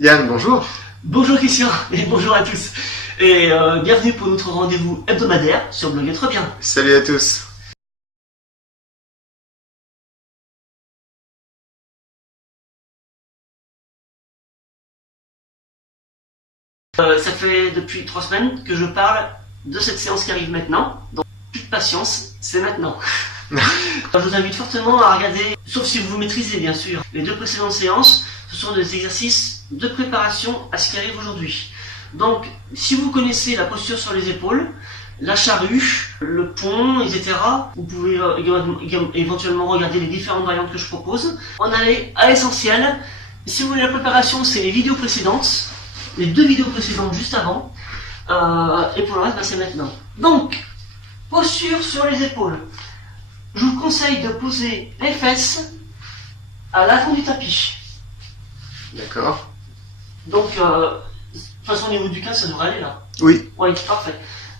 Yann, bonjour. Bonjour Christian et bonjour à tous. Et bienvenue pour notre rendez-vous hebdomadaire sur Blog Être Bien. Salut à tous. Ça fait depuis 3 semaines que je parle de cette séance qui arrive maintenant. Donc plus de patience, c'est maintenant. Je vous invite fortement à regarder, sauf si vous maîtrisez bien sûr, les 2 précédentes séances. Ce sont des exercices de préparation à ce qui arrive aujourd'hui. Donc si vous connaissez la posture sur les épaules, la charrue, le pont, etc. Vous pouvez éventuellement regarder les différentes variantes que je propose. On allait à l'essentiel. Si vous voulez la préparation, c'est les vidéos précédentes, les 2 vidéos précédentes juste avant. Et pour le reste, c'est maintenant. Donc, posture sur les épaules. Je vous conseille de poser les fesses à l'avant du tapis. D'accord. Donc, de toute façon, au niveau du cas, ça devrait aller là. Oui. Oui, parfait.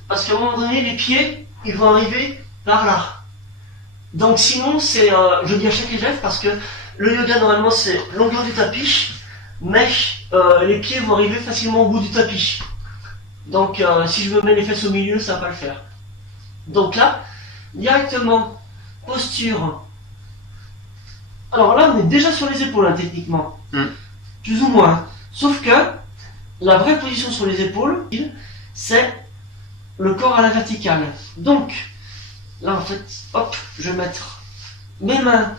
Parce qu'à un moment donné, les pieds, ils vont arriver par là. Donc sinon, c'est, je dis à chaque élève, parce que le yoga, normalement, c'est longueur du tapis, mais les pieds vont arriver facilement au bout du tapis. Donc si je me mets les fesses au milieu, ça va pas le faire. Donc là, directement, posture. Alors là, on est déjà sur les épaules, hein, techniquement. Plus ou moins. Sauf que la vraie position sur les épaules, c'est le corps à la verticale. Donc, là en fait, hop, je vais mettre mes mains,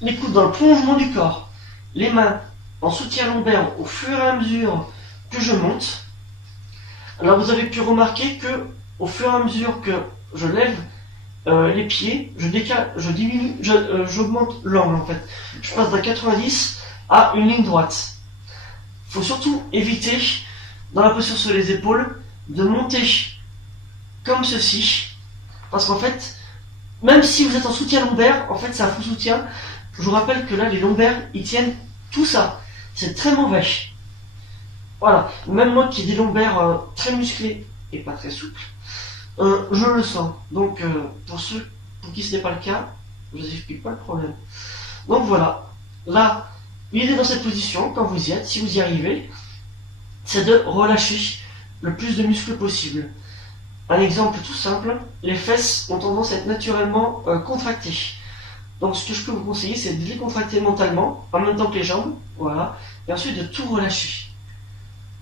les coudes dans le prolongement du corps, les mains en soutien lombaire au fur et à mesure que je monte. Alors vous avez pu remarquer que au fur et à mesure que je lève les pieds, je décale, je diminue, j'augmente l'angle en fait. Je passe d'un 90 à une ligne droite. Il faut surtout éviter, dans la posture sur les épaules, de monter comme ceci, parce qu'en fait, même si vous êtes en soutien lombaire, en fait c'est un faux soutien. Je vous rappelle que là les lombaires ils tiennent tout ça, c'est très mauvais. Voilà, même moi qui ai des lombaires très musclés et pas très souples, je le sens. Donc pour ceux pour qui ce n'est pas le cas, je vous explique pas le problème. Donc voilà, là, l'idée dans cette position, quand vous y êtes, si vous y arrivez, c'est de relâcher le plus de muscles possible. Un exemple tout simple, les fesses ont tendance à être naturellement contractées. Donc ce que je peux vous conseiller, c'est de les contracter mentalement, en même temps que les jambes, voilà, et ensuite de tout relâcher.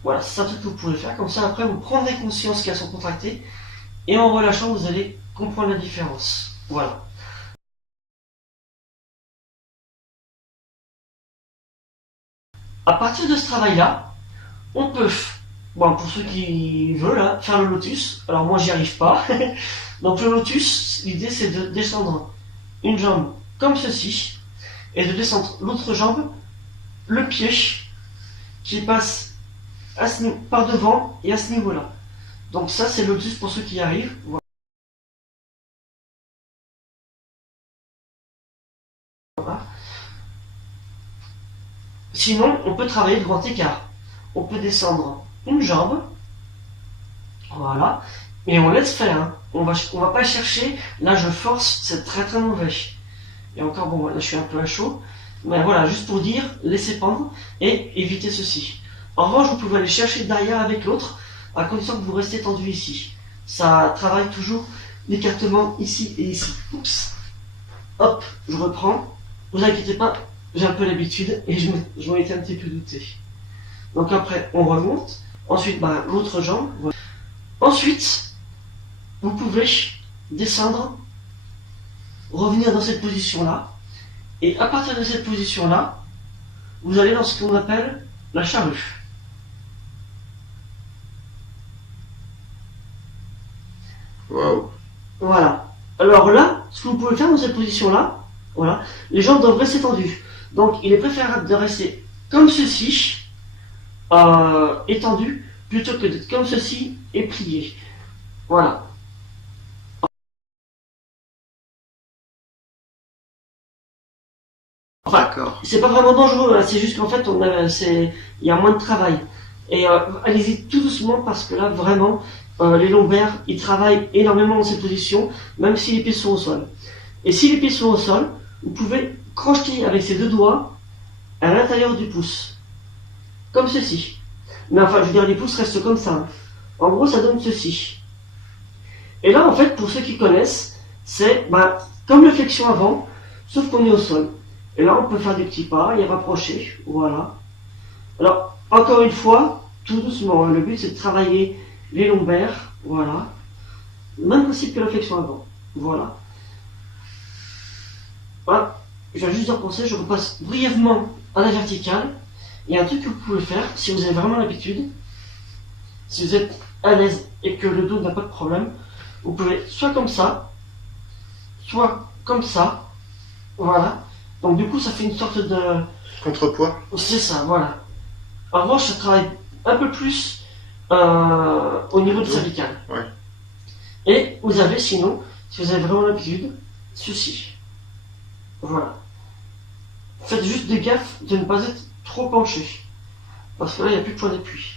Voilà, c'est un truc que vous pouvez faire, comme ça après vous prendrez conscience qu'elles sont contractées, et en relâchant vous allez comprendre la différence. Voilà. À partir de ce travail-là, on peut, bon, pour ceux qui veulent, hein, faire le lotus. Alors moi j'y arrive pas. Donc le lotus, l'idée c'est de descendre une jambe comme ceci et de descendre l'autre jambe, le pied qui passe par devant et à ce niveau-là. Donc ça c'est le lotus pour ceux qui y arrivent. Voilà. Sinon on peut travailler le grand écart. On peut descendre une jambe, voilà, et on laisse faire. Hein. On va pas chercher. Là je force, c'est très très mauvais. Et encore bon, là je suis un peu à chaud. Mais voilà, juste pour dire, laissez pendre et évitez ceci. En revanche, vous pouvez aller chercher derrière avec l'autre, à condition que vous restez tendu ici. Ça travaille toujours l'écartement ici et ici. Oups. Hop, je reprends. Vous inquiétez pas, j'ai un peu l'habitude et je m'en étais un petit peu douté. Donc après, on remonte. Ensuite, l'autre jambe. Voilà. Ensuite, vous pouvez descendre, revenir dans cette position-là. Et à partir de cette position-là, vous allez dans ce qu'on appelle la charrue. Wow. Voilà. Alors là, ce que vous pouvez faire dans cette position-là, voilà, les jambes doivent rester tendues. Donc il est préférable de rester comme ceci, étendu, plutôt que d'être comme ceci et plié. Voilà. Enfin, D'accord. c'est pas vraiment dangereux, hein, c'est juste qu'en fait, il y a moins de travail. Et allez-y tout doucement parce que là, vraiment, les lombaires, ils travaillent énormément dans cette position, même si les pieds sont au sol. Et si les pieds sont au sol, vous pouvez crocheter avec ces 2 doigts à l'intérieur du pouce. comme ceci. Mais enfin, je veux dire, les pouces restent comme ça. En gros, ça donne ceci. Et là, en fait, pour ceux qui connaissent, c'est comme le flexion avant, sauf qu'on est au sol. Et là, on peut faire des petits pas et rapprocher. Voilà. Alors, encore une fois, tout doucement. Le but, c'est de travailler les lombaires. Voilà. Même principe que la flexion avant. Voilà. Voilà. Je viens juste de repenser, je repasse brièvement à la verticale. Il y a un truc que vous pouvez faire, si vous avez vraiment l'habitude, si vous êtes à l'aise et que le dos n'a pas de problème, vous pouvez soit comme ça, soit comme ça. Voilà. Donc du coup, ça fait une sorte de... Contrepoids. C'est ça, voilà. En revanche, ça travaille un peu plus au niveau du cervical. Ouais. Et vous avez sinon, si vous avez vraiment l'habitude, ceci. Voilà. Faites juste des gaffes de ne pas être trop penché. Parce que là, il n'y a plus de point d'appui.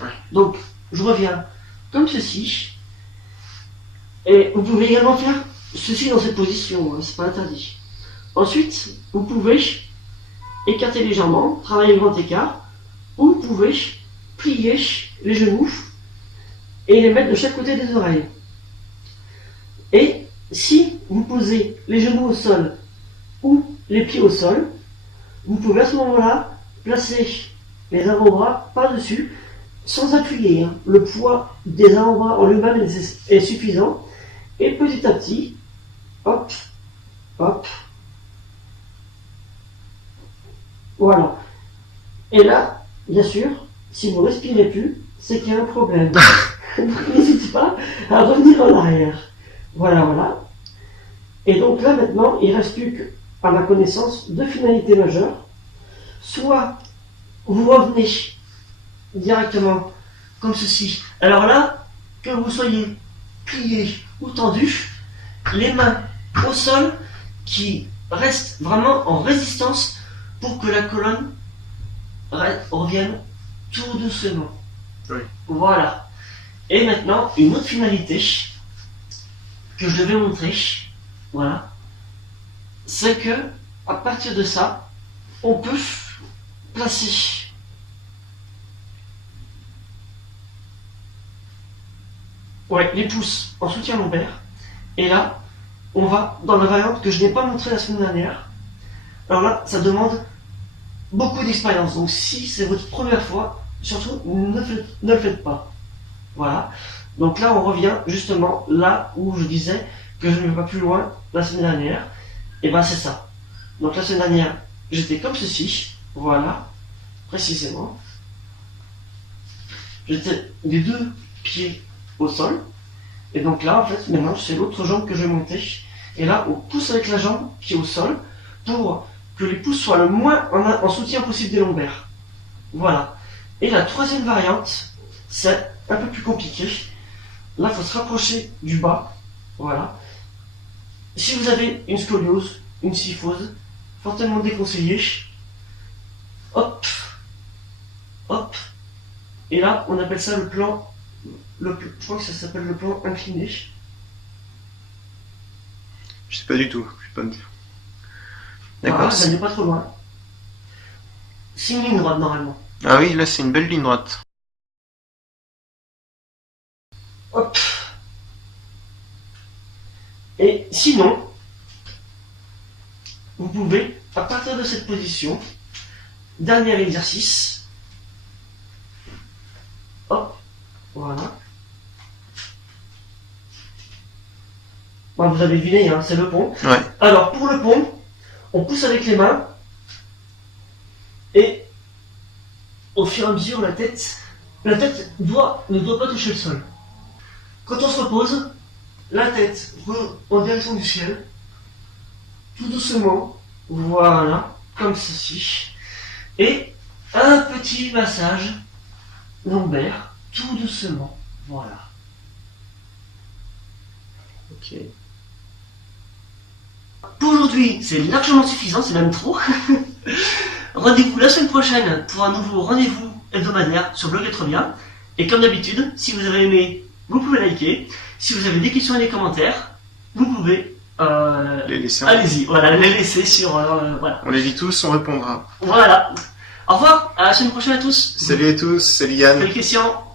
Ouais. Donc, je reviens comme ceci. Et vous pouvez également faire ceci dans cette position, hein, c'est pas interdit. Ensuite, vous pouvez écarter légèrement, travailler le grand écart, ou vous pouvez plier les genoux et les mettre de chaque côté des oreilles. Et si vous posez les genoux au sol ou les pieds au sol, vous pouvez à ce moment-là placer les avant-bras par-dessus sans appuyer. Hein. Le poids des avant-bras en lui-même est suffisant. Et petit à petit, hop, hop, voilà. Et là, bien sûr, si vous ne respirez plus, c'est qu'il y a un problème. Donc n'hésitez pas à revenir en arrière. Voilà, voilà. Et donc là, maintenant, il ne reste plus qu'à ma connaissance deux finalités majeures. Soit vous revenez directement comme ceci. Alors là, que vous soyez plié ou tendu, les mains au sol qui restent vraiment en résistance pour que la colonne revienne tout doucement. Oui. Voilà. Et maintenant, une autre finalité que je vais montrer, voilà, c'est que à partir de ça, on peut placer les pouces en soutien lombaire. Et là, on va dans la variante que je n'ai pas montrée la semaine dernière. Alors là, ça demande beaucoup d'expérience. Donc si c'est votre première fois, surtout ne le faites pas. Voilà. Donc là, on revient justement là où je disais que je ne vais pas plus loin la semaine dernière. Et ben c'est ça. Donc la semaine dernière, j'étais comme ceci. Voilà. Précisément. J'étais les deux pieds au sol. Et donc là, en fait, maintenant, c'est l'autre jambe que je vais monter. Et là, on pousse avec la jambe, pied au sol, pour que les pouces soient le moins en soutien possible des lombaires. Voilà. Et la troisième variante, c'est un peu plus compliqué. Là, il faut se rapprocher du bas. Voilà. Si vous avez une scoliose, une kyphose, fortement déconseillé. Hop. Hop. Et là, on appelle ça le plan. Je crois que ça s'appelle le plan incliné. Je sais pas du tout, je sais pas me dire. D'accord. Voilà, ça n'est pas trop loin. C'est une ligne droite normalement. Ah oui, là c'est une belle ligne droite. Hop. Et sinon, vous pouvez, à partir de cette position, dernier exercice, hop, voilà. Bon, vous avez deviné, hein, c'est le pont. Ouais. Alors, pour le pont, on pousse avec les mains, et au fur et à mesure, la tête ne doit pas toucher le sol. Quand on se repose, la tête en direction du ciel, tout doucement, voilà, comme ceci, et un petit massage lombaire, tout doucement, voilà. Ok. Pour aujourd'hui, c'est largement suffisant, c'est même trop. Rendez-vous la semaine prochaine pour un nouveau rendez-vous hebdomadaire sur Blog Être Bien. Et comme d'habitude, si vous avez aimé, vous pouvez liker. Si vous avez des questions et des commentaires, vous pouvez Les laisser. allez-y, voilà, les laisser sur voilà. On les lit tous, on répondra. Voilà. Au revoir, à la semaine prochaine à tous. Salut à tous, salut Yann. Salut Christian.